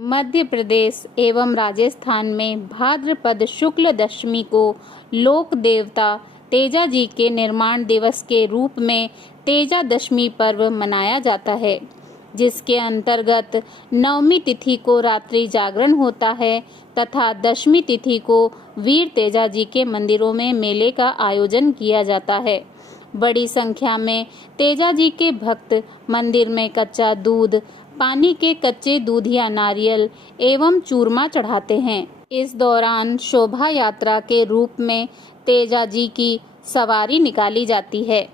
मध्य प्रदेश एवं राजस्थान में भाद्रपद शुक्ल दशमी को लोक देवता तेजा जी के निर्माण दिवस के रूप में तेजा दशमी पर्व मनाया जाता है, जिसके अंतर्गत नवमी तिथि को रात्रि जागरण होता है तथा दशमी तिथि को वीर तेजा जी के मंदिरों में मेले का आयोजन किया जाता है। बड़ी संख्या में तेजा जी के भक्त मंदिर में कच्चा दूध, पानी के कच्चे दूध या नारियल एवं चूरमा चढ़ाते हैं। इस दौरान शोभा यात्रा के रूप में तेजा जी की सवारी निकाली जाती है।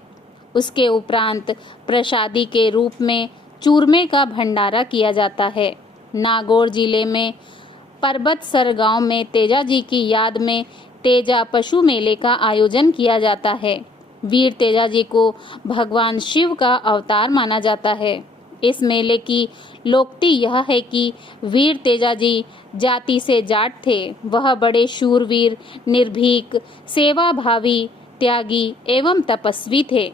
उसके उपरांत प्रसादी के रूप में चूरमे का भंडारा किया जाता है। नागौर जिले में परबतसर गांव में तेजा जी की याद में तेजा पशु मेले का आयोजन किया जाता है। वीर तेजा जी को भगवान शिव का अवतार माना जाता है। इस मेले की लोकोक्ति यह है कि वीर तेजा जी जाति से जाट थे। वह बड़े शूरवीर, निर्भीक, सेवाभावी, त्यागी एवं तपस्वी थे।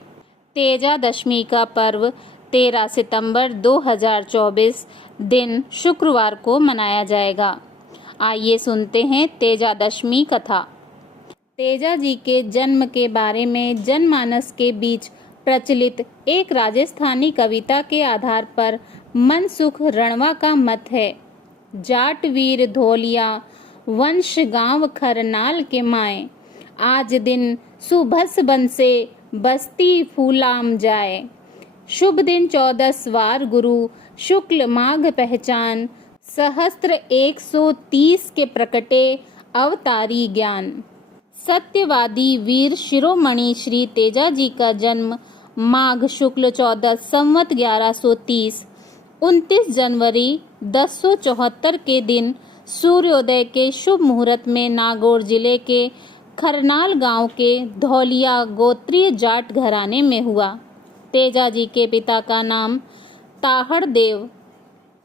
तेजा दशमी का पर्व 13 सितंबर 2024 दिन शुक्रवार को मनाया जाएगा। आइए सुनते हैं तेजा दशमी कथा। तेजा जी के जन्म के बारे में जनमानस के बीच प्रचलित एक राजस्थानी कविता के आधार पर मनसुख रणवा का मत है। जाट वीर धोलिया वंश गांव खरनाल के माए, आज दिन सुबस बंसे बस्ती फूलाम जाए। शुभ दिन 14 वार गुरु शुक्ल माघ पहचान, सहस्त्र 130 के प्रकटे अवतारी ज्ञान। सत्यवादी वीर शिरोमणि श्री तेजा जी का जन्म माघ शुक्ल 14 संवत 1130 29 जनवरी 1074 के दिन सूर्योदय के शुभ मुहूर्त में नागौर जिले के खरनाल गांव के धौलिया गोत्रीय जाट घराने में हुआ। तेजा जी के पिता का नाम ताहड़ देव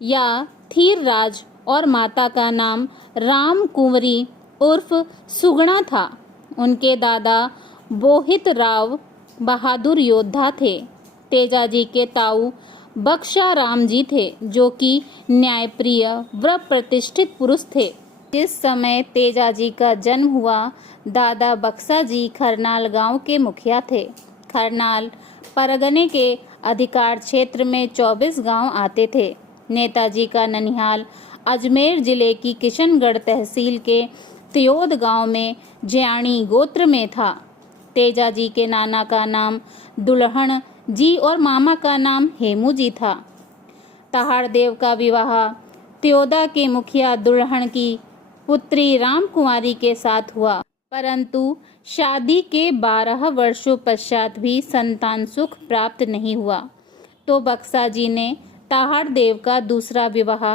या थीरराज और माता का नाम राम कुंवरी उर्फ सुगणा था। उनके दादा बोहित राव बहादुर योद्धा थे। तेजा जी के ताऊ बख्शा राम जी थे, जो कि न्यायप्रिय व प्रतिष्ठित पुरुष थे। जिस समय तेजा जी का जन्म हुआ, दादा बक्सा जी खरनाल गांव के मुखिया थे। खरनाल परगने के अधिकार क्षेत्र में 24 गांव आते थे। नेताजी का ननिहाल अजमेर जिले की किशनगढ़ तहसील के त्योद गांव में ज्याणी गोत्र में था। तेजा जी के नाना का नाम दुल्हन जी और मामा का नाम हेमू जी था। ताहड़ देव का विवाह त्योदा के मुखिया दुल्हन की पुत्री राम कुंवारी के साथ हुआ, परंतु शादी के 12 वर्षों पश्चात भी संतान सुख प्राप्त नहीं हुआ, तो बक्सा जी ने ताहड़ देव का दूसरा विवाह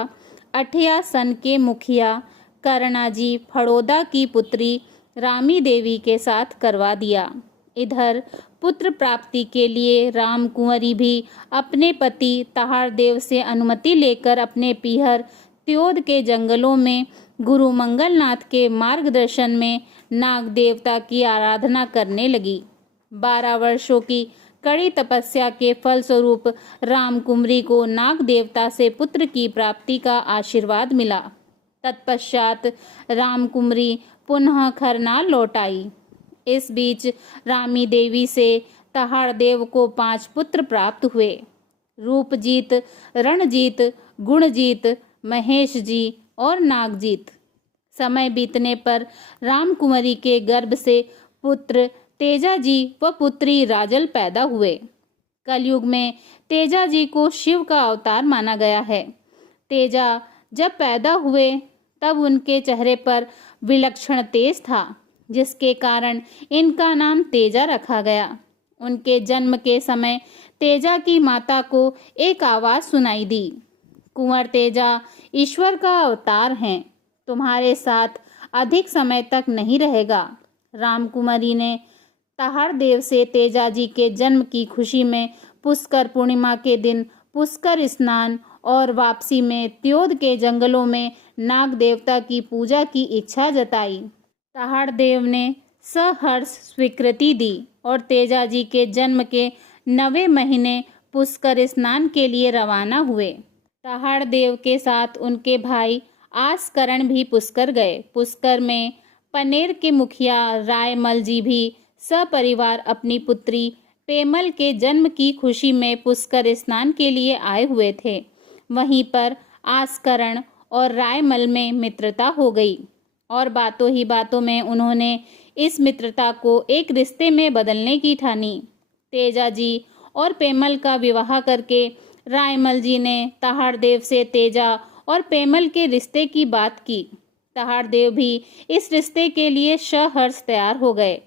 अठिया सन के मुखिया करणाजी फड़ोदा की पुत्री रामी देवी के साथ करवा दिया। इधर पुत्र प्राप्ति के लिए राम कुंवरी भी अपने पति ताहड़ देव से अनुमति लेकर अपने पीहर त्योद के जंगलों में गुरु मंगलनाथ के मार्गदर्शन में नाग देवता की आराधना करने लगी। 12 वर्षों की कड़ी तपस्या के फलस्वरूप राम कुंवरी को नाग देवता से पुत्र की प्राप्ति का आशीर्वाद मिला। तत्पश्चात राम कुंवरी पुनः खरनाल लौट आई। इस बीच रामी देवी से ताहड़ देव को 5 पुत्र प्राप्त हुए। रूपजीत, रणजीत, गुणजीत, महेश जी और नागजीत। समय बीतने पर राम कुंवरी के गर्भ से पुत्र तेजा जी व पुत्री राजल पैदा हुए। कलयुग में तेजा जी को शिव का अवतार माना गया है। तेजा जब पैदा हुए तब उनके चेहरे पर विलक्षण तेज था, जिसके कारण इनका नाम तेजा रखा गया। उनके जन्म के समय तेजा की माता को एक आवाज सुनाई दी, कुंवर तेजा ईश्वर का अवतार हैं, तुम्हारे साथ अधिक समय तक नहीं रहेगा। राम कुंवरी ने ताहड़ देव से तेजा जी के जन्म की खुशी में पुष्कर पूर्णिमा के दिन पुष्कर स्नान और वापसी में त्योद के जंगलों में नाग देवता की पूजा की इच्छा जताई। ताहड़ देव ने सहर्ष स्वीकृति दी और तेजा जी के जन्म के 9वें महीने पुष्कर स्नान के लिए रवाना हुए। तहाड़ देव के साथ उनके भाई आसकरण भी पुष्कर गए। पुष्कर में पनेर के मुखिया रायमल जी भी सपरिवार अपनी पुत्री पेमल के जन्म की खुशी में पुष्कर स्नान के लिए आए हुए थे। वहीं पर आसकरण और रायमल में मित्रता हो गई और बातों ही बातों में उन्होंने इस मित्रता को एक रिश्ते में बदलने की ठानी। तेजा जी और पेमल का विवाह करके रायमल जी ने तहाड़देव से तेजा और पेमल के रिश्ते की बात की। तहाड़देव भी इस रिश्ते के लिए सहर्ष तैयार हो गए।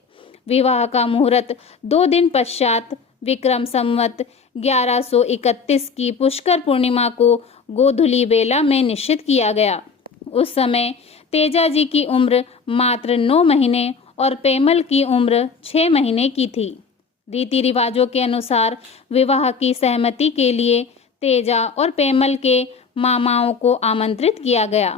विवाह का मुहूर्त 2 दिन पश्चात विक्रम संवत 1131 की पुष्कर पूर्णिमा को गोधूली बेला में निश्चित किया गया। उस समय तेजा जी की उम्र मात्र 9 महीने और पेमल की उम्र 6 महीने की थी। रीति रिवाजों के अनुसार विवाह की सहमति के लिए तेजा और पेमल के मामाओं को आमंत्रित किया गया।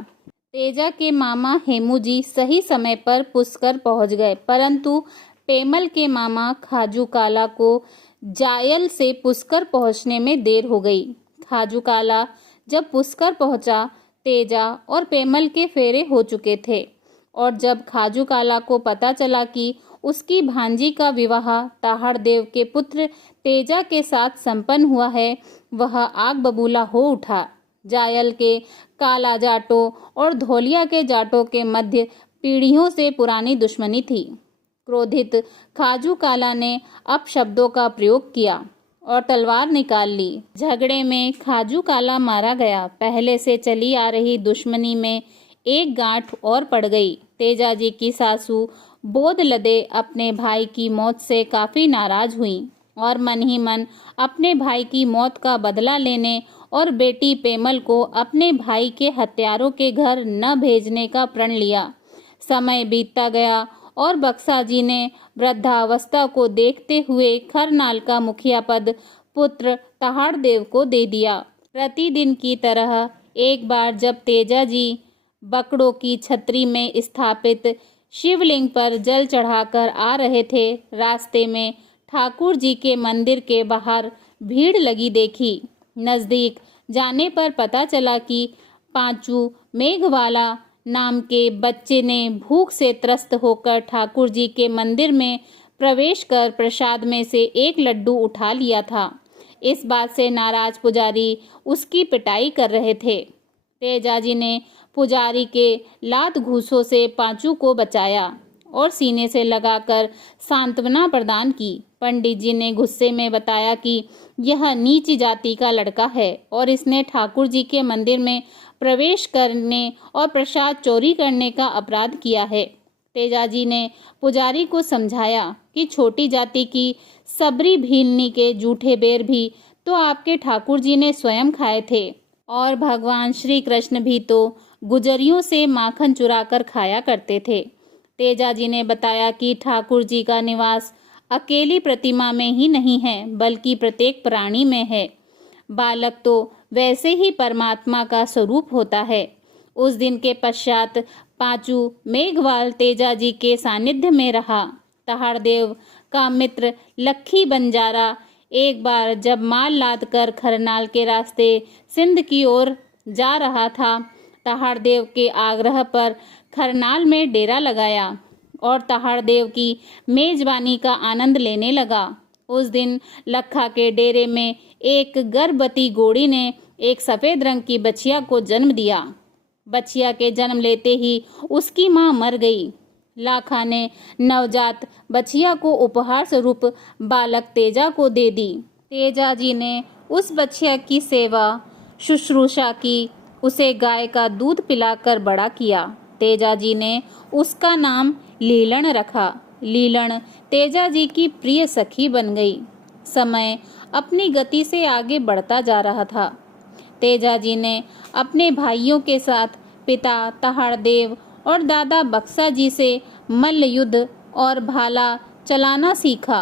तेजा के मामा हेमू जी सही समय पर पुष्कर पहुंच गए, परंतु पेमल के मामा खाजू काला को जायल से पुष्कर पहुंचने में देर हो गई। खाजू काला जब पुष्कर पहुंचा, तेजा और पेमल के फेरे हो चुके थे और जब खाजू काला को पता चला कि उसकी भांजी का विवाह तहाड़देव के पुत्र तेजा के साथ संपन्न हुआ है, वह आग बबूला हो उठा। जायल के काला जाटों और धौलिया के जाटों के मध्य पीढ़ियों से पुरानी दुश्मनी थी। क्रोधित खाजू काला ने अपशब्दों का प्रयोग किया और तलवार निकाल ली। झगड़े में खाजू काला मारा गया। पहले से चली आ रही दुश्मनी में एक गांठ और पड़ गई। तेजा जी की सासू बोध लदे अपने भाई की मौत से काफी नाराज हुई और मन ही मन अपने भाई की मौत का बदला लेने और बेटी पेमल को अपने भाई के हत्यारों के घर न भेजने का प्रण लिया। समय बीतता गया और बक्सा जी ने वृद्धावस्था को देखते हुए खरनाल का मुखिया पद पुत्र तहाड़देव को दे दिया। प्रतिदिन की तरह एक बार जब तेजा जी बकड़ों की छतरी में स्थापित शिवलिंग पर जल चढ़ाकर आ रहे थे, रास्ते में ठाकुर जी के मंदिर के बाहर भीड़ लगी देखी। नजदीक जाने पर पता चला कि पांचू मेघवाला नाम के बच्चे ने भूख से त्रस्त होकर ठाकुर जी के मंदिर में प्रवेश कर प्रसाद में से एक लड्डू उठा लिया था। इस बात से नाराज पुजारी उसकी पिटाई कर रहे थे। तेजा जी ने पुजारी के लात घूसों से पांचू को बचाया और सीने से लगाकर सांत्वना प्रदान की। पंडित जी ने गुस्से में बताया कि यह नीच जाति का लड़का है और इसने ठाकुर जी के मंदिर में प्रवेश करने और प्रसाद चोरी करने का अपराध किया है। तेजा जी ने पुजारी को समझाया कि छोटी जाति की सबरी भीलनी के जूठे बेर भी तो आपके ठाकुर जी ने स्वयं खाए थे और भगवान श्री कृष्ण भी तो गुजरियों से माखन चुराकर खाया करते थे। तेजा जी ने बताया कि ठाकुर जी का निवास अकेली प्रतिमा में ही नहीं है, बल्कि प्रत्येक प्राणी में है। बालक तो वैसे ही परमात्मा का स्वरूप होता है। उस दिन के पश्चात पांचू मेघवाल तेजा जी के सानिध्य में रहा। तहाड़देव का मित्र लखी बंजारा एक बार जब माल लाद कर खरनाल के रास्ते सिंध की ओर जा रहा था, तहाड़देव के आग्रह पर खरनाल में डेरा लगाया और तहाड़देव की मेजबानी का आनंद लेने लगा। उस दिन लखा के डेरे में एक गर्भवती घोड़ी ने एक सफेद रंग की बछिया को जन्म दिया। बछिया के जन्म लेते ही उसकी मां मर गई। लाखा ने नवजात बछिया को उपहार स्वरूप बालक तेजा को दे दी। तेजा जी ने उस बछिया की सेवा शुश्रूषा की, उसे गाय का दूध पिलाकर बड़ा किया। तेजा जी ने उसका नाम लीलन रखा। लीलन तेजा जी की प्रिय सखी बन गई। समय अपनी गति से आगे बढ़ता जा रहा था। तेजा जी ने अपने भाइयों के साथ पिता तहाड़देव और दादा बक्सा जी से मल्ल युद्ध और भाला चलाना सीखा।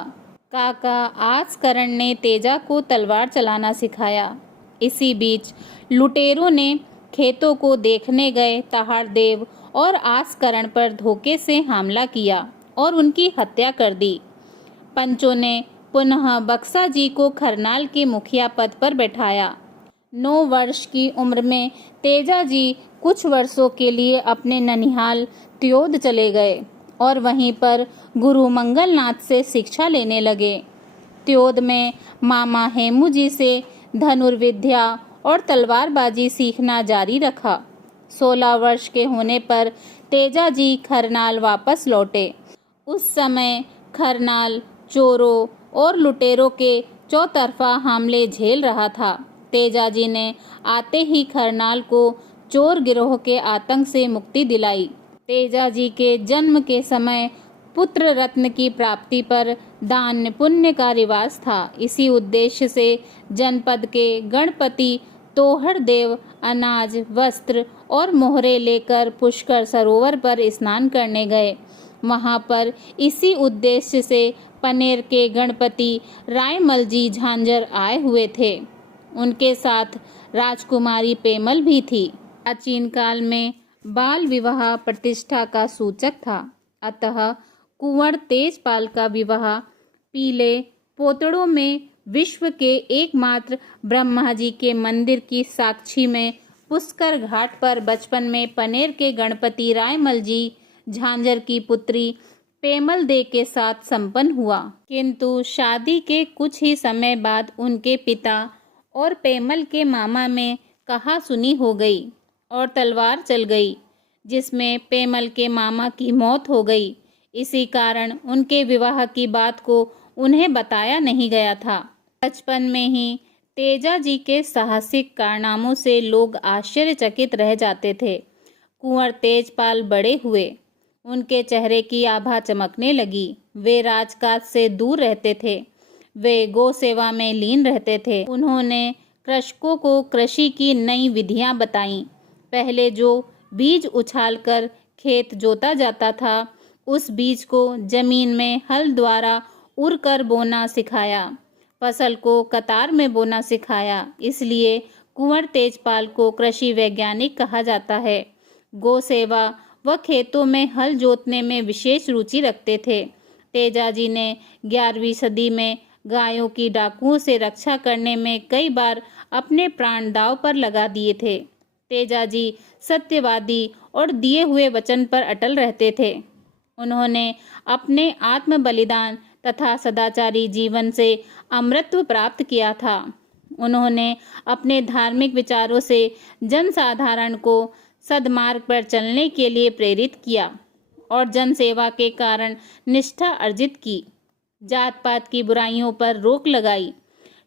काका आसकरण ने तेजा को तलवार चलाना सिखाया। इसी बीच लुटेरों ने खेतों को देखने गए तहाड़देव और आसकरण पर धोखे से हमला किया और उनकी हत्या कर दी। पंचों ने पुनः बक्सा जी को खरनाल के मुखिया पद पर बैठाया। 9 वर्ष की उम्र में तेजा जी कुछ वर्षों के लिए अपने ननिहाल त्योद चले गए और वहीं पर गुरु मंगलनाथ से शिक्षा लेने लगे। त्योद में मामा हेमू जी से धनुर्विद्या और तलवारबाजी सीखना जारी रखा। 16 वर्ष के होने पर तेजा जी खरनाल वापस लौटे। उस समय खरनाल चोरों और लुटेरों के चौतरफा हमले झेल रहा था। तेजा जी ने आते ही खरनाल को चोर गिरोह के आतंक से मुक्ति दिलाई। तेजा जी के जन्म के समय पुत्र रत्न की प्राप्ति पर दान पुण्य का रिवाज था। इसी उद्देश्य से जनपद के गणपति तोहर देव अनाज, वस्त्र और मोहरे लेकर पुष्कर सरोवर पर स्नान करने गए। वहां पर इसी उद्देश्य से पनेर के गणपति रायमल जी झांझर आए हुए थे। उनके साथ राजकुमारी पेमल भी थी। प्राचीन काल में बाल विवाह प्रतिष्ठा का सूचक था, अतः कुंवर तेजपाल का विवाह पीले पोतड़ों में विश्व के एकमात्र ब्रह्मा जी के मंदिर की साक्षी में पुष्कर घाट पर बचपन में पनेर के गणपति रायमल जी झांझर की पुत्री पेमल दे के साथ संपन्न हुआ। किंतु शादी के कुछ ही समय बाद उनके पिता और पेमल के मामा में कहा सुनी हो गई और तलवार चल गई, जिसमें पेमल के मामा की मौत हो गई। इसी कारण उनके विवाह की बात को उन्हें बताया नहीं गया था। बचपन में ही तेजा जी के साहसिक कारनामों से लोग आश्चर्यचकित रह जाते थे। कुंवर तेजपाल बड़े हुए, उनके चेहरे की आभा चमकने लगी। वे राजकाज से दूर रहते थे, वे गौ सेवा में लीन रहते थे। उन्होंने कृषकों को कृषि की नई विधियां बताईं। पहले जो बीज उछालकर खेत जोता जाता था, उस बीज को जमीन में हल द्वारा उड़कर बोना सिखाया। फसल को कतार में बोना सिखाया। इसलिए कुंवर तेजपाल को कृषि वैज्ञानिक कहा जाता है। गौ सेवा व खेतों में हल जोतने में विशेष रुचि रखते थे। तेजा जी ने 11वीं सदी में गायों की डाकुओं से रक्षा करने में कई बार अपने प्राण दांव पर लगा दिए थे। तेजा जी सत्यवादी और दिए हुए वचन पर अटल रहते थे। उन्होंने अपने आत्म बलिदान तथा सदाचारी जीवन से अमृतत्व प्राप्त किया था। उन्होंने अपने धार्मिक विचारों से जनसाधारण को सद्मार्ग पर चलने के लिए प्रेरित किया और जनसेवा के कारण निष्ठा अर्जित की। जात पात की बुराइयों पर रोक लगाई,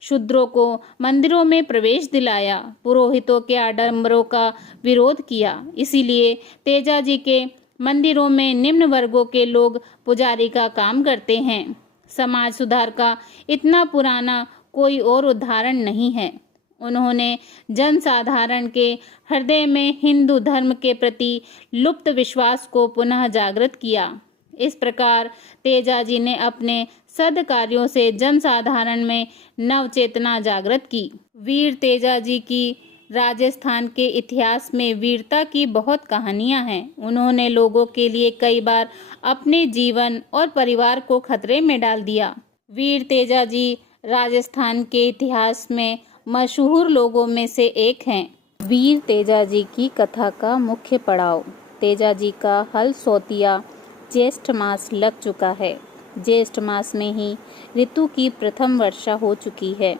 शूद्रों को मंदिरों में प्रवेश दिलाया, पुरोहितों के आडंबरों का विरोध किया। इसीलिए तेजा जी के मंदिरों में निम्न वर्गों के लोग पुजारी का काम करते हैं। समाज सुधार का इतना पुराना कोई और उदाहरण नहीं है। उन्होंने जनसाधारण के हृदय में हिंदू धर्म के प्रति लुप्त विश्वास को पुनः जागृत किया। इस प्रकार तेजा जी ने अपने सद्कार्यों से जनसाधारण में नव चेतना जागृत की। वीर तेजा जी की राजस्थान के इतिहास में वीरता की बहुत कहानियां हैं। उन्होंने लोगों के लिए कई बार अपने जीवन और परिवार को खतरे में डाल दिया। वीर तेजा जी राजस्थान के इतिहास में मशहूर लोगों में से एक हैं। वीर तेजा जी की कथा का मुख्य पड़ाव। तेजा जी का हल सोतिया ज्येष्ठ मास लग चुका है। ज्येष्ठ मास में ही ऋतु की प्रथम वर्षा हो चुकी है।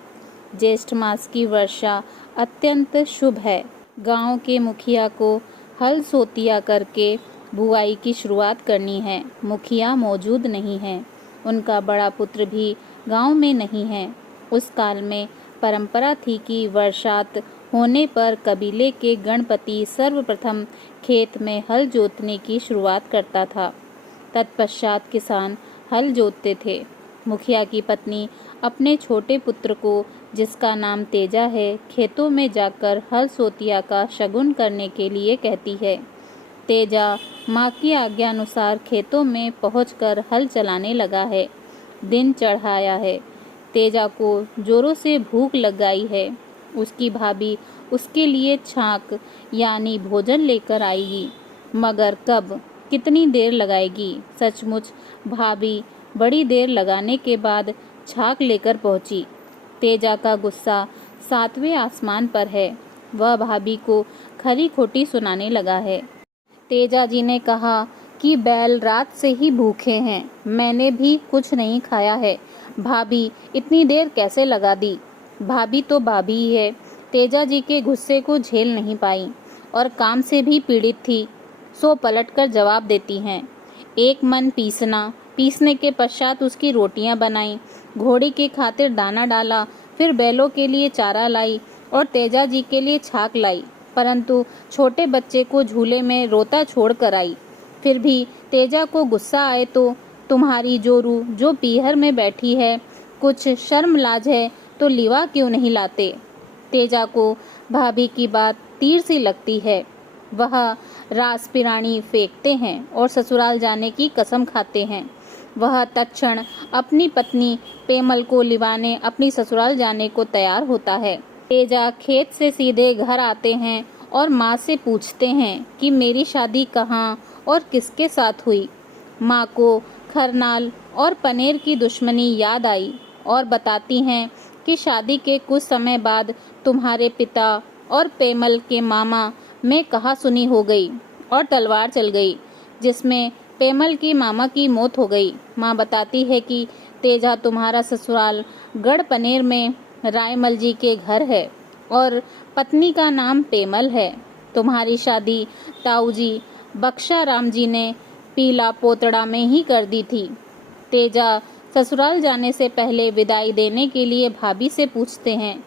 ज्येष्ठ मास की वर्षा अत्यंत शुभ है। गांव के मुखिया को हल सोतिया करके बुआई की शुरुआत करनी है। मुखिया मौजूद नहीं है, उनका बड़ा पुत्र भी गांव में नहीं है। उस काल में परंपरा थी कि वर्षात होने पर कबीले के गणपति सर्वप्रथम खेत में हल जोतने की शुरुआत करता था। तत्पश्चात किसान हल जोतते थे। मुखिया की पत्नी अपने छोटे पुत्र को, जिसका नाम तेजा है, खेतों में जाकर हल सोतिया का शगुन करने के लिए कहती है। तेजा माँ की आज्ञानुसार खेतों में पहुंचकर हल चलाने लगा है। दिन चढ़ाया है। तेजा को जोरों से भूख लग गई है। उसकी भाभी उसके लिए छाक यानी भोजन लेकर आएगी, मगर कब, कितनी देर लगाएगी? सचमुच भाभी बड़ी देर लगाने के बाद छाक लेकर पहुंची। तेजा का गुस्सा 7वें आसमान पर है। वह भाभी को खरी खोटी सुनाने लगा है। तेजा जी ने कहा कि बैल रात से ही भूखे हैं, मैंने भी कुछ नहीं खाया है। भाभी इतनी देर कैसे लगा दी? भाभी तो भाभी ही है। तेजा जी के गुस्से को झेल नहीं पाई और काम से भी पीड़ित थी, सो पलटकर जवाब देती हैं। एक मन पीसने के पश्चात उसकी रोटियां बनाई, घोड़ी के खातिर दाना डाला, फिर बैलों के लिए चारा लाई और तेजा जी के लिए छाक लाई, परंतु छोटे बच्चे को झूले में रोता छोड़ कर आई। फिर भी तेजा को गुस्सा आए तो तुम्हारी जोरू जो पीहर में बैठी है, कुछ शर्म लाज है तो लिवा क्यों नहीं लाते? तेजा को भाभी की बात तीर सी लगती है। वह रास पिरानी फेंकते हैं और ससुराल जाने की कसम खाते हैं। वह तत्क्षण अपनी पत्नी पेमल को लिवाने अपनी ससुराल जाने को तैयार होता है। तेजा खेत से सीधे घर आते हैं और माँ से पूछते हैं कि मेरी शादी कहाँ और किसके साथ हुई। माँ को खरनाल और पनेर की दुश्मनी याद आई और बताती हैं कि शादी के कुछ समय बाद तुम्हारे पिता और पेमल के मामा में कहासुनी हो गई और तलवार चल गई, जिसमें पेमल की मामा की मौत हो गई। माँ बताती है कि तेजा तुम्हारा ससुराल गढ़ पनेर में रायमल जी के घर है और पत्नी का नाम पेमल है। तुम्हारी शादी ताऊजी बख्शा राम जी ने पीला पोतड़ा में ही कर दी थी। तेजा ससुराल जाने से पहले विदाई देने के लिए भाभी से पूछते हैं।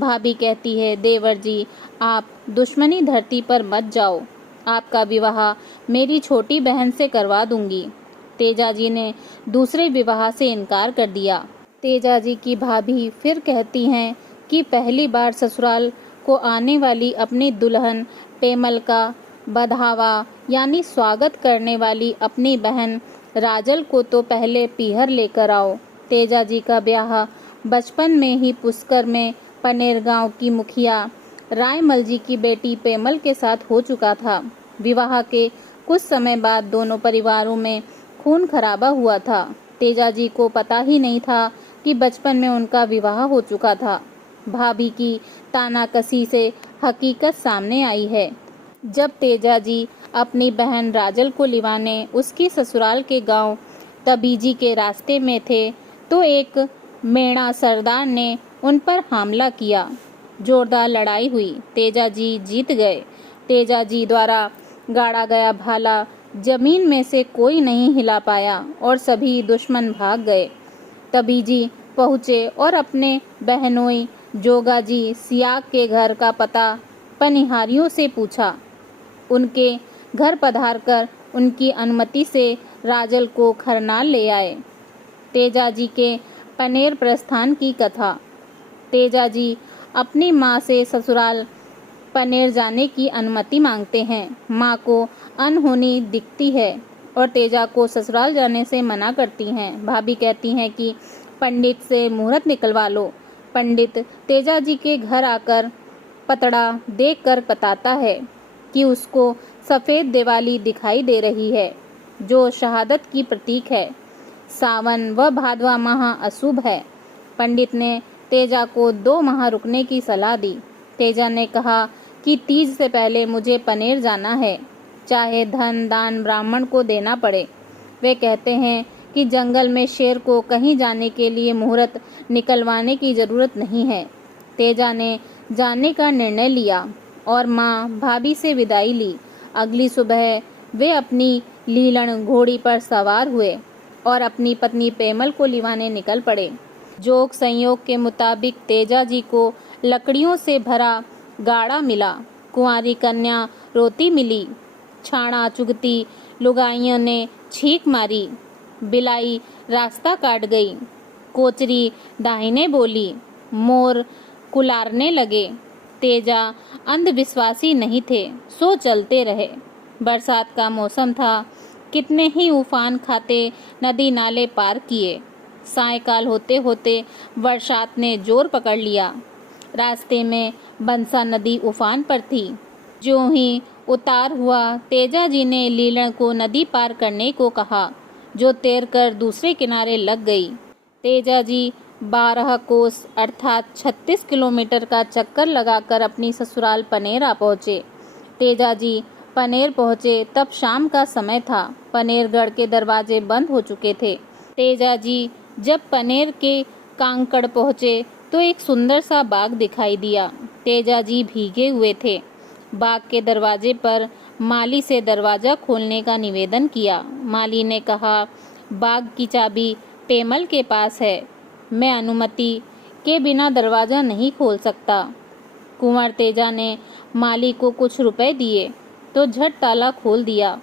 भाभी कहती है, देवर जी आप दुश्मनी धरती पर मत जाओ, आपका विवाह मेरी छोटी बहन से करवा दूंगी। तेजा जी ने दूसरे विवाह से इनकार कर दिया। तेजा जी की भाभी फिर कहती हैं कि पहली बार ससुराल को आने वाली अपनी दुल्हन पेमल का बधावा यानी स्वागत करने वाली अपनी बहन राजल को तो पहले पीहर लेकर आओ। तेजा जी का ब्याह बचपन में ही पुष्कर में पनेर गांव की मुखिया रायमल जी की बेटी पेमल के साथ हो चुका था। विवाह के कुछ समय बाद दोनों परिवारों में खून खराबा हुआ था। तेजा जी को पता ही नहीं था कि बचपन में उनका विवाह हो चुका था। भाभी की तानाकसी से हकीकत सामने आई है। जब तेजा जी अपनी बहन राजल को लिवाने उसकी ससुराल के गांव तबीजी के रास्ते में थे तो एक मेणा सरदार ने उन पर हमला किया। जोरदार लड़ाई हुई। तेजा जी जीत गए। तेजा जी द्वारा गाड़ा गया भाला जमीन में से कोई नहीं हिला पाया और सभी दुश्मन भाग गए। तबीजी पहुँचे और अपने बहनोई जोगा जी सियाग के घर का पता पनिहारियों से पूछा। उनके घर पधारकर उनकी अनुमति से राजल को खरनाल ले आए। तेजा जी के पनेर प्रस्थान की कथा। तेजा जी अपनी माँ से ससुराल पनेर जाने की अनुमति मांगते हैं। माँ को अनहोनी दिखती है और तेजा को ससुराल जाने से मना करती हैं। भाभी कहती हैं कि पंडित से मुहूर्त निकलवा लो। पंडित तेजा जी के घर आकर पतड़ा देखकर बताता है कि उसको सफ़ेद दिवाली दिखाई दे रही है जो शहादत की प्रतीक है। सावन व भादवा माह अशुभ है। पंडित ने तेजा को 2 माह रुकने की सलाह दी। तेजा ने कहा कि तीज से पहले मुझे पनेर जाना है, चाहे धन दान ब्राह्मण को देना पड़े। वे कहते हैं कि जंगल में शेर को कहीं जाने के लिए मुहूर्त निकलवाने की जरूरत नहीं है। तेजा ने जाने का निर्णय लिया और माँ भाभी से विदाई ली। अगली सुबह वे अपनी लीलन घोड़ी पर सवार हुए और अपनी पत्नी पेमल को लिवाने निकल पड़े। जोग संयोग के मुताबिक तेजा जी को लकड़ियों से भरा गाड़ा मिला। कुंवारी कन्या रोती मिली। छाड़ा चुगती लुगाइयों ने छींक मारी। बिलाई रास्ता काट गई। कोचरी दाहिने बोली। मोर कुलारने लगे। तेजा अंधविश्वासी नहीं थे, सो चलते रहे। बरसात का मौसम था। कितने ही उफान खाते नदी नाले पार किए। सायंकाल होते होते बरसात ने जोर पकड़ लिया। रास्ते में बंसा नदी उफान पर थी। जो ही उतार हुआ, तेजा जी ने लीलन को नदी पार करने को कहा, जो तैरकर दूसरे किनारे लग गई। तेजा जी 12 कोस अर्थात 36 किलोमीटर का चक्कर लगाकर अपनी ससुराल पनेर आ पहुँचे। तेजाजी पनेर पहुँचे तब शाम का समय था। पनेरगढ़ के दरवाजे बंद हो चुके थे। तेजाजी जब पनेर के कांकड़ पहुँचे तो एक सुंदर सा बाग दिखाई दिया। तेजाजी भीगे हुए थे। बाग के दरवाजे पर माली से दरवाज़ा खोलने का निवेदन किया। माली ने कहा, बाग की चाबी पेमल के पास है, मैं अनुमति के बिना दरवाज़ा नहीं खोल सकता। कुंवर तेजा ने माली को कुछ रुपए दिए तो झट ताला खोल दिया।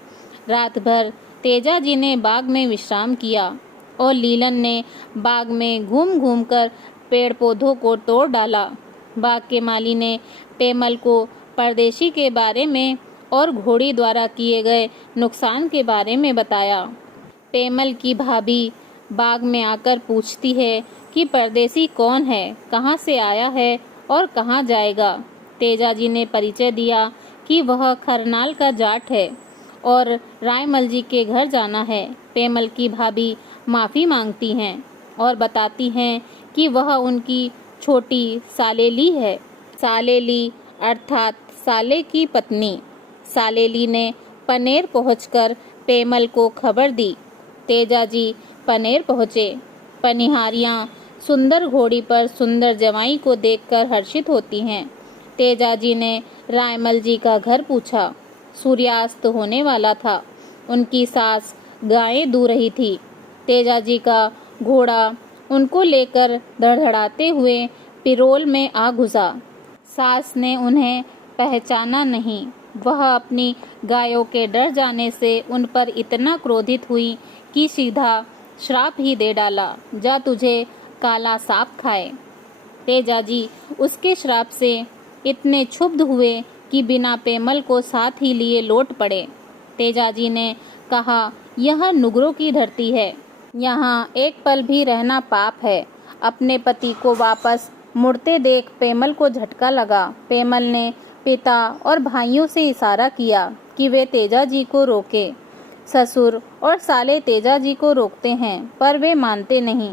रात भर तेजा जी ने बाग में विश्राम किया और लीलन ने बाग में घूम घूम कर पेड़ पौधों को तोड़ डाला। बाग के माली ने पेमल को परदेशी के बारे में और घोड़ी द्वारा किए गए नुकसान के बारे में बताया। पेमल की भाभी बाग में आकर पूछती है कि परदेसी कौन है, कहाँ से आया है और कहाँ जाएगा। तेजाजी ने परिचय दिया कि वह खरनाल का जाट है और रायमल जी के घर जाना है। पेमल की भाभी माफ़ी मांगती हैं और बताती हैं कि वह उनकी छोटी सालेली है। सालेली अर्थात साले की पत्नी। सालेली ने पनेर पहुंचकर पेमल को खबर दी। तेजाजी पनेर पहुँचे। पनिहारियाँ सुंदर घोड़ी पर सुंदर जवाई को देखकर हर्षित होती हैं। तेजाजी ने रायमल जी का घर पूछा। सूर्यास्त होने वाला था। उनकी सास गायें दूह रही थी। तेजाजी का घोड़ा उनको लेकर धड़धड़ाते हुए पिरोल में आ घुसा। सास ने उन्हें पहचाना नहीं। वह अपनी गायों के डर जाने से उन पर इतना क्रोधित हुई कि सीधा श्राप ही दे डाला, जा तुझे काला सांप खाए। तेजाजी उसके श्राप से इतने क्षुब्ध हुए कि बिना पेमल को साथ ही लिए लौट पड़े। तेजाजी ने कहा, यह नुगरों की धरती है, यहाँ एक पल भी रहना पाप है। अपने पति को वापस मुड़ते देख पेमल को झटका लगा। पेमल ने पिता और भाइयों से इशारा किया कि वे तेजाजी को रोके। ससुर और साले तेजाजी को रोकते हैं पर वे मानते नहीं।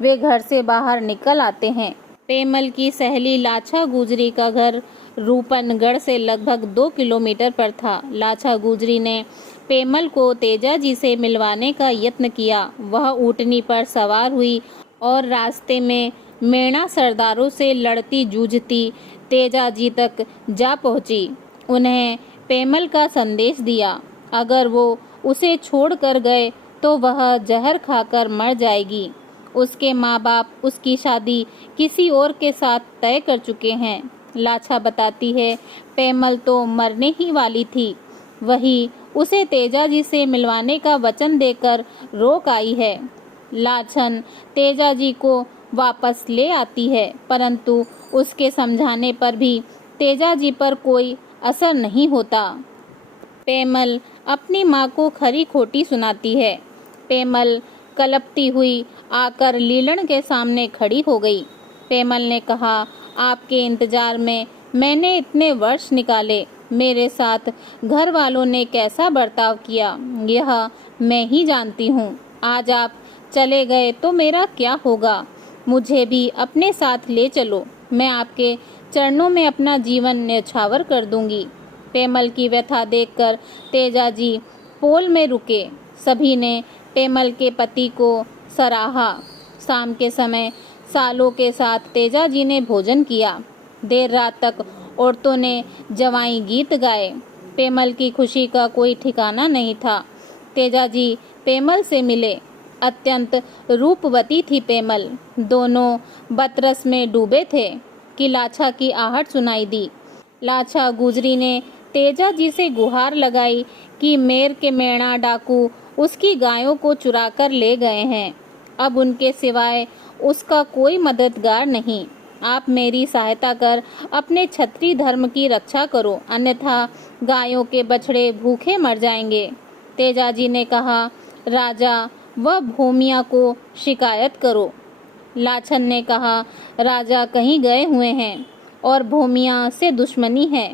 वे घर से बाहर निकल आते हैं। पेमल की सहेली लाछा गुजरी का घर रूपनगढ़ से लगभग 2 किलोमीटर पर था। लाछा गुजरी ने पेमल को तेजाजी से मिलवाने का यत्न किया। वह ऊँटनी पर सवार हुई और रास्ते में मेणा सरदारों से लड़ती जूझती तेजाजी तक जा पहुंची। उन्हें पेमल का संदेश दिया, अगर वो उसे छोड़ कर गए तो वह जहर खाकर मर जाएगी। उसके माँ बाप उसकी शादी किसी और के साथ तय कर चुके हैं। लाछा बताती है, पेमल तो मरने ही वाली थी, वही उसे तेजाजी से मिलवाने का वचन देकर रोक आई है। लाछन तेजाजी को वापस ले आती है, परंतु उसके समझाने पर भी तेजाजी पर कोई असर नहीं होता। पेमल अपनी माँ को खरी खोटी सुनाती है। पेमल कलपती हुई आकर लीलन के सामने खड़ी हो गई। पेमल ने कहा, आपके इंतजार में मैंने इतने वर्ष निकाले। मेरे साथ घर वालों ने कैसा बर्ताव किया यह मैं ही जानती हूँ। आज आप चले गए तो मेरा क्या होगा? मुझे भी अपने साथ ले चलो, मैं आपके चरणों में अपना जीवन न्यौछावर कर दूंगी। पेमल की व्यथा देखकर तेजाजी पोल में रुके। सभी ने पेमल के पति को सराहा। शाम के समय सालों के साथ तेजाजी ने भोजन किया। देर रात तक औरतों ने जवाई गीत गाए। पेमल की खुशी का कोई ठिकाना नहीं था। तेजाजी पेमल से मिले। अत्यंत रूपवती थी पेमल। दोनों बतरस में डूबे थे कि लाछा की आहट सुनाई दी। लाछा गुजरी ने तेजाजी से गुहार लगाई कि मेर के मेणा डाकू उसकी गायों को चुरा कर ले गए हैं। अब उनके सिवाय उसका कोई मददगार नहीं। आप मेरी सहायता कर अपने क्षत्रिय धर्म की रक्षा करो, अन्यथा गायों के बछड़े भूखे मर जाएंगे। तेजाजी ने कहा, राजा व भूमिया को शिकायत करो। लाछन ने कहा, राजा कहीं गए हुए हैं और भूमिया से दुश्मनी है।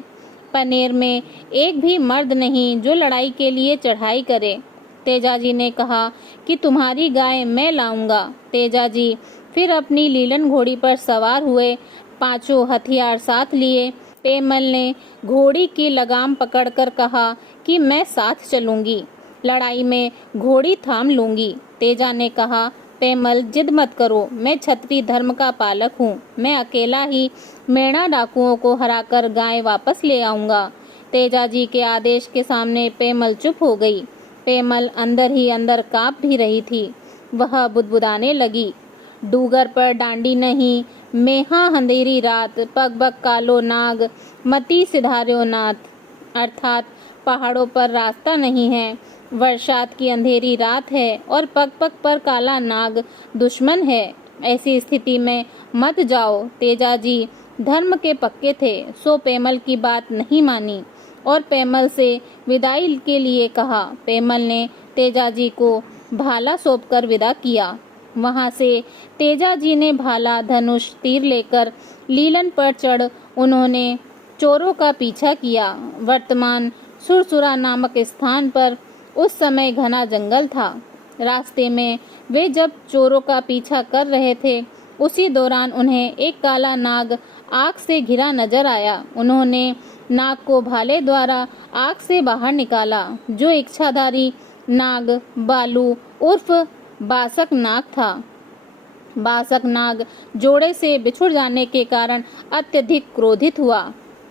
पनेर में एक भी मर्द नहीं जो लड़ाई के लिए चढ़ाई करे। तेजाजी ने कहा कि तुम्हारी गाय मैं लाऊंगा। तेजाजी फिर अपनी लीलन घोड़ी पर सवार हुए। पांचों हथियार साथ लिए। पेमल ने घोड़ी की लगाम पकड़कर कहा कि मैं साथ चलूंगी, लड़ाई में घोड़ी थाम लूंगी। तेजा ने कहा, पेमल जिद मत करो, मैं क्षत्रिय धर्म का पालक हूँ, मैं अकेला ही मेणा डाकुओं को हराकर गाय वापस ले आऊंगा। तेजा जी के आदेश के सामने पेमल चुप हो गई। पेमल अंदर ही अंदर कांप भी रही थी। वह बुदबुदाने लगी, डूगर पर डांडी नहीं, मेहा अंधेरी रात, पग पग कालो नाग, मती सिधार्यो नाथ। अर्थात पहाड़ों पर रास्ता नहीं है, वर्षात की अंधेरी रात है और पग पग पर काला नाग दुश्मन है। ऐसी स्थिति में मत जाओ। तेजा जी धर्म के पक्के थे, सो पेमल की बात नहीं मानी और पेमल से विदाई के लिए कहा। पेमल ने तेजा जी को भाला सौंपकर विदा किया। वहां से तेजा जी ने भाला, धनुष, तीर लेकर लीलन पर चढ़ उन्होंने चोरों का पीछा किया। वर्तमान सुरसुरा नामक स्थान पर उस समय घना जंगल था। रास्ते में वे जब चोरों का पीछा कर रहे थे, उसी दौरान उन्हें एक काला नाग आग से घिरा नजर आया। उन्होंने नाग को भाले द्वारा आग से बाहर निकाला। जो इच्छाधारी नाग बालू उर्फ बासक नाग था। बासक नाग जोड़े से बिछुड़ जाने के कारण अत्यधिक क्रोधित हुआ।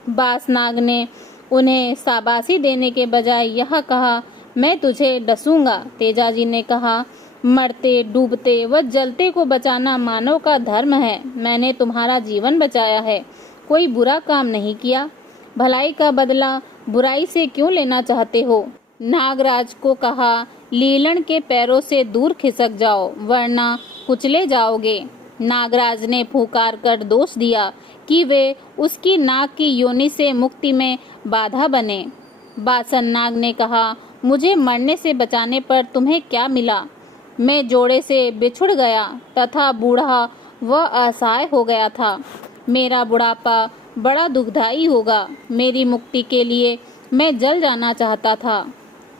बास नाग ने उन्हें शाबाशी देने के बजाय यह कहा, मैं तुझे डसूंगा। तेजा जी ने कहा, मरते, डूबते व जलते को बचाना मानव का धर्म है। मैंने तुम्हारा जीवन बचाया है, कोई बुरा काम नहीं किया। भलाई का बदला बुराई से क्यों लेना चाहते हो? नागराज को कहा, लीलन के पैरों से दूर खिसक जाओ, वरना कुचले जाओगे। नागराज ने फुकार कर दोष दिया कि वे उसकी नाग की योनि से मुक्ति में बाधा बने। बासन नाग ने कहा, मुझे मरने से बचाने पर तुम्हें क्या मिला? मैं जोड़े से बिछुड़ गया तथा बूढ़ा व असहाय हो गया था। मेरा बुढ़ापा बड़ा दुखदायी होगा। मेरी मुक्ति के लिए मैं जल जाना चाहता था।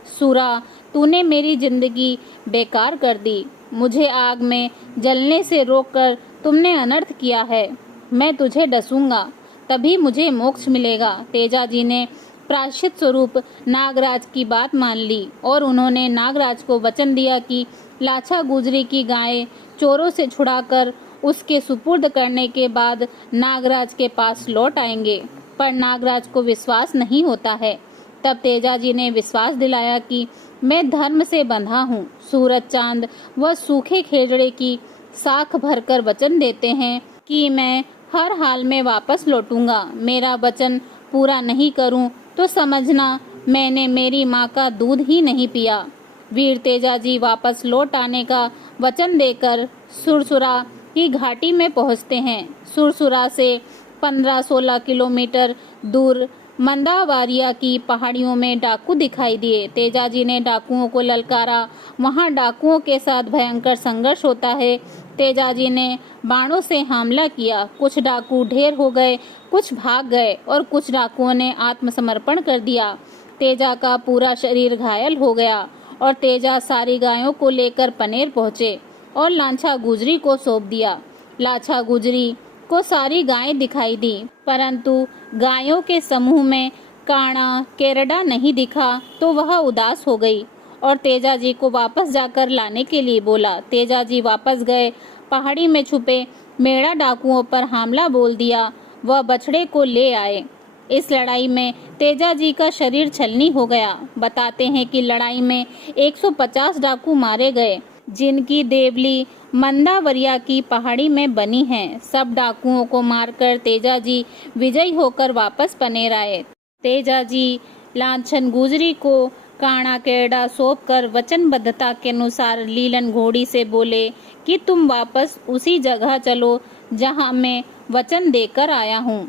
सुरा, तूने मेरी जिंदगी बेकार कर दी। मुझे आग में जलने से रोककर तुमने अनर्थ किया है। मैं तुझे डसूंगा, तभी मुझे मोक्ष मिलेगा। तेजा जी ने प्रायश्चित स्वरूप नागराज की बात मान ली और उन्होंने नागराज को वचन दिया कि लाछा गुजरी की गायें चोरों से छुड़ाकर उसके सुपुर्द करने के बाद नागराज के पास लौट आएंगे। पर नागराज को विश्वास नहीं होता है। तब तेजा जी ने विश्वास दिलाया कि मैं धर्म से बंधा हूँ। सूरज, चांद व सूखे खेजड़े की साख भरकर वचन देते हैं कि मैं हर हाल में वापस लौटूंगा। मेरा वचन पूरा नहीं करूं तो समझना मैंने मेरी माँ का दूध ही नहीं पिया। वीर तेजा जी वापस लौट आने का वचन देकर सुरसुरा की घाटी में पहुँचते हैं। सुरसुरा से 15-16 किलोमीटर दूर मंदावारिया की पहाड़ियों में डाकू दिखाई दिए। तेजा जी ने डाकुओं को ललकारा। वहां डाकुओं के साथ भयंकर संघर्ष होता है। तेजा जी ने बाणों से हमला किया। कुछ डाकू ढेर हो गए, कुछ भाग गए और कुछ डाकुओं ने आत्मसमर्पण कर दिया। तेजा का पूरा शरीर घायल हो गया और तेजा सारी गायों को लेकर पनेर पहुंचे और लाछा गुजरी को सौंप दिया। लाछा गुजरी को सारी गायें दिखाई दी, परंतु गायों के समूह में काणा केरडा नहीं दिखा तो वह उदास हो गई और तेजा जी को वापस जाकर लाने के लिए बोला। तेजा जी वापस गए। पहाड़ी में छुपे मेड़ा डाकुओं पर हमला बोल दिया। वह बछड़े को ले आए। इस लड़ाई में तेजा जी का शरीर छलनी हो गया। बताते हैं कि लड़ाई में 150 डाकू मारे गए, जिनकी देवली मंदावरिया की पहाड़ी में बनी है। सब डाकुओं को मारकर तेजा जी विजयी होकर वापस पनेर आए। तेजा जी लाछन गुजरी को काणा केरडा सौंप कर वचनबद्धता के अनुसार लीलन घोड़ी से बोले कि तुम वापस उसी जगह चलो जहां मैं वचन देकर आया हूं।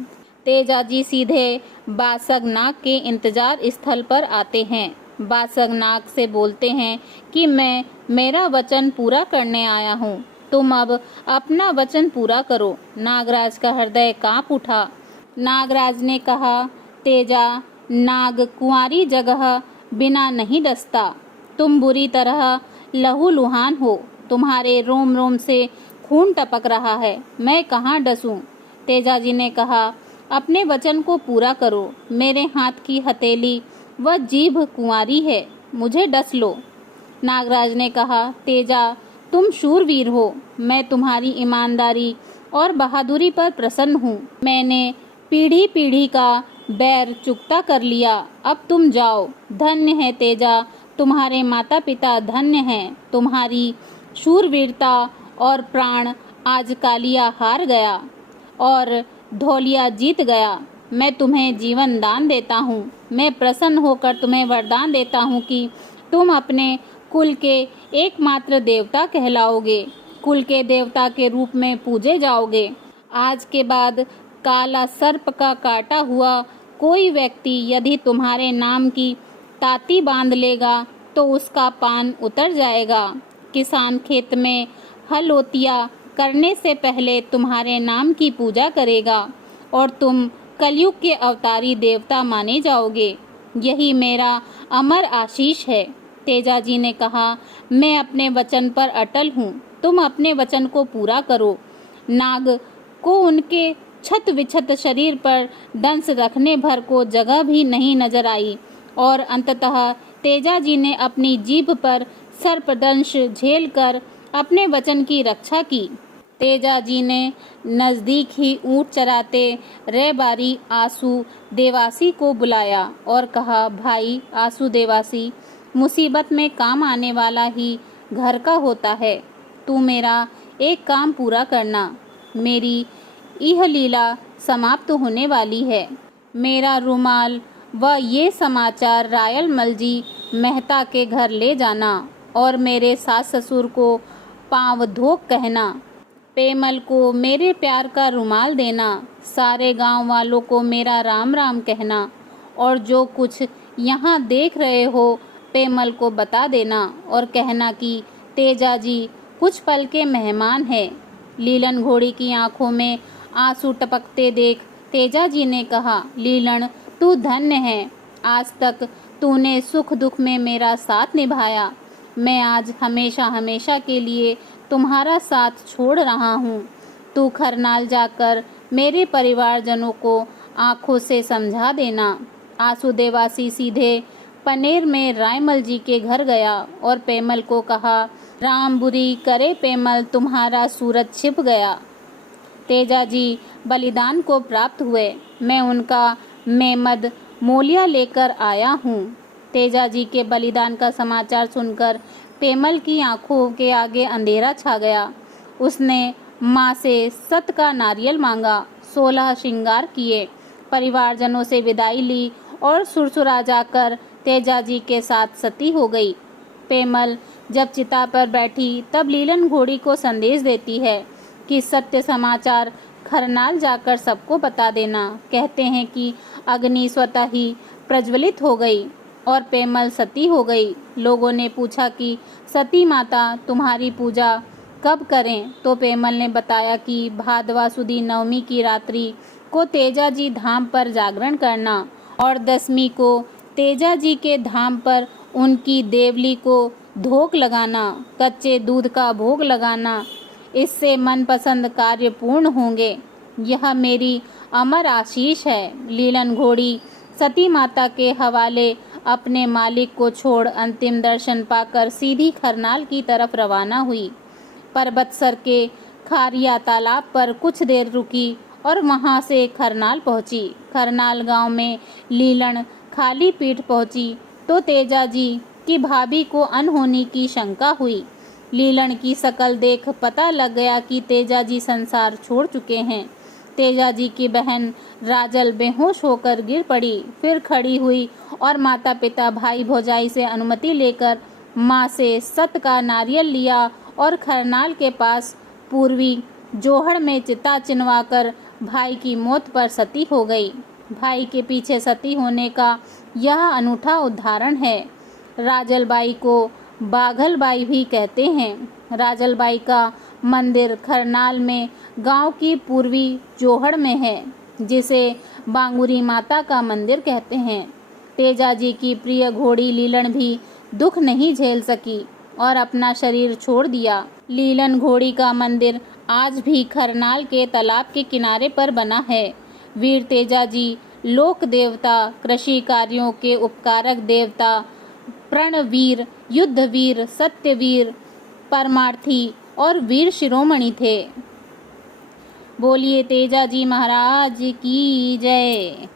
तेजा जी सीधे बासक नाग के इंतजार स्थल पर आते हैं। बासक नाग से बोलते हैं कि मैं मेरा वचन पूरा करने आया हूँ, तुम अब अपना वचन पूरा करो। नागराज का हृदय कांप उठा। नागराज ने कहा, तेजा, नाग कुंवारी जगह बिना नहीं डसता। तुम बुरी तरह लहूलुहान हो, तुम्हारे रोम रोम से खून टपक रहा है, मैं कहाँ डसूं? तेजाजी ने कहा, अपने वचन को पूरा करो। मेरे हाथ की हथेली व जीभ कुंवारी है, मुझे डस लो। नागराज ने कहा, तेजा, तुम शूरवीर हो, मैं तुम्हारी ईमानदारी और बहादुरी पर प्रसन्न हूँ। मैंने पीढ़ी पीढ़ी का बैर चुकता कर लिया, अब तुम जाओ। धन्य है तेजा, तुम्हारे माता पिता धन्य हैं। तुम्हारी शूरवीरता और प्राण आज कालिया हार गया और धौलिया जीत गया। मैं तुम्हें जीवन दान देता हूँ। मैं प्रसन्न होकर तुम्हें वरदान देता हूँ कि तुम अपने कुल के एकमात्र देवता कहलाओगे, कुल के देवता के रूप में पूजे जाओगे। आज के बाद काला सर्प का काटा हुआ कोई व्यक्ति यदि तुम्हारे नाम की ताती बांध लेगा तो उसका पान उतर जाएगा। किसान खेत में हलोतिया करने से पहले तुम्हारे नाम की पूजा करेगा और तुम कलयुग के अवतारी देवता माने जाओगे। यही मेरा अमर आशीष है। तेजाजी ने कहा, मैं अपने वचन पर अटल हूँ, तुम अपने वचन को पूरा करो। नाग को उनके छत विछत शरीर पर दंश रखने भर को जगह भी नहीं नजर आई और अंततः तेजाजी ने अपनी जीभ पर सर्पदंश झेलकर अपने वचन की रक्षा की। तेजाजी ने नजदीक ही ऊंट चराते रहबारी आंसू देवासी को बुलाया और कहा, भाई आंसू देवासी, मुसीबत में काम आने वाला ही घर का होता है। तू मेरा एक काम पूरा करना। मेरी यह लीला समाप्त होने वाली है। मेरा रुमाल व ये समाचार रायल मलजी मेहता के घर ले जाना और मेरे सास ससुर को पांव धोक कहना। पेमल को मेरे प्यार का रुमाल देना। सारे गांव वालों को मेरा राम राम कहना और जो कुछ यहाँ देख रहे हो पेमल को बता देना और कहना कि तेजाजी कुछ पल के मेहमान है। लीलन घोड़ी की आंखों में आंसू टपकते देख तेजाजी ने कहा, लीलन, तू धन्य है। आज तक तूने सुख दुख में मेरा साथ निभाया। मैं आज हमेशा हमेशा के लिए तुम्हारा साथ छोड़ रहा हूँ। तू खरनाल जाकर मेरे परिवारजनों को आंखों से समझा देना। आंसू देवासी सीधे पनेर में रायमल जी के घर गया और पेमल को कहा, राम बुरी करे पेमल, तुम्हारा सूरज छिप गया। तेजाजी बलिदान को प्राप्त हुए। मैं उनका मेमद मोलिया लेकर आया हूँ। तेजाजी के बलिदान का समाचार सुनकर पेमल की आंखों के आगे अंधेरा छा गया। उसने माँ से 7 का नारियल मांगा, 16 श्रृंगार किए, परिवारजनों से विदाई ली और सुरसुरा जाकर तेजाजी के साथ सती हो गई। पेमल जब चिता पर बैठी तब लीलन घोड़ी को संदेश देती है कि सत्य समाचार खरनाल जाकर सबको बता देना। कहते हैं कि अग्नि स्वतः ही प्रज्वलित हो गई और पेमल सती हो गई। लोगों ने पूछा कि सती माता तुम्हारी पूजा कब करें? तो पेमल ने बताया कि भादवा सुदी नवमी की रात्रि को तेजाजी धाम पर जागरण करना और 10वीं को तेजाजी के धाम पर उनकी देवली को धोक लगाना, कच्चे दूध का भोग लगाना। इससे मनपसंद कार्य पूर्ण होंगे। यह मेरी अमर आशीष है। लीलन घोड़ी सती माता के हवाले अपने मालिक को छोड़ अंतिम दर्शन पाकर सीधी खरनाल की तरफ रवाना हुई। पर्वतसर के खारिया तालाब पर कुछ देर रुकी और वहां से खरनाल पहुंची। खरनाल गांव में लीलन खाली पीठ पहुंची तो तेजाजी की भाभी को अनहोनी की शंका हुई। लीलन की शकल देख पता लग गया कि तेजाजी संसार छोड़ चुके हैं। तेजाजी की बहन राजल बेहोश होकर गिर पड़ी, फिर खड़ी हुई और माता पिता भाई भौजाई से अनुमति लेकर माँ से 7 का नारियल लिया और खरनाल के पास पूर्वी जोहड़ में चिता चिनवाकर भाई की मौत पर सती हो गई। भाई के पीछे सती होने का यह अनूठा उदाहरण है। राजलबाई को बाघलबाई भी कहते हैं। राजलबाई का मंदिर खरनाल में गांव की पूर्वी जोहड़ में है, जिसे बांगुरी माता का मंदिर कहते हैं। तेजाजी की प्रिय घोड़ी लीलन भी दुख नहीं झेल सकी और अपना शरीर छोड़ दिया। लीलन घोड़ी का मंदिर आज भी खरनाल के तालाब के किनारे पर बना है। वीर तेजाजी लोक देवता, कृषि कार्यों के उपकारक देवता, प्रणवीर, युद्धवीर, सत्यवीर, परमार्थी और वीर शिरोमणि थे। बोलिए तेजाजी महाराज की जय।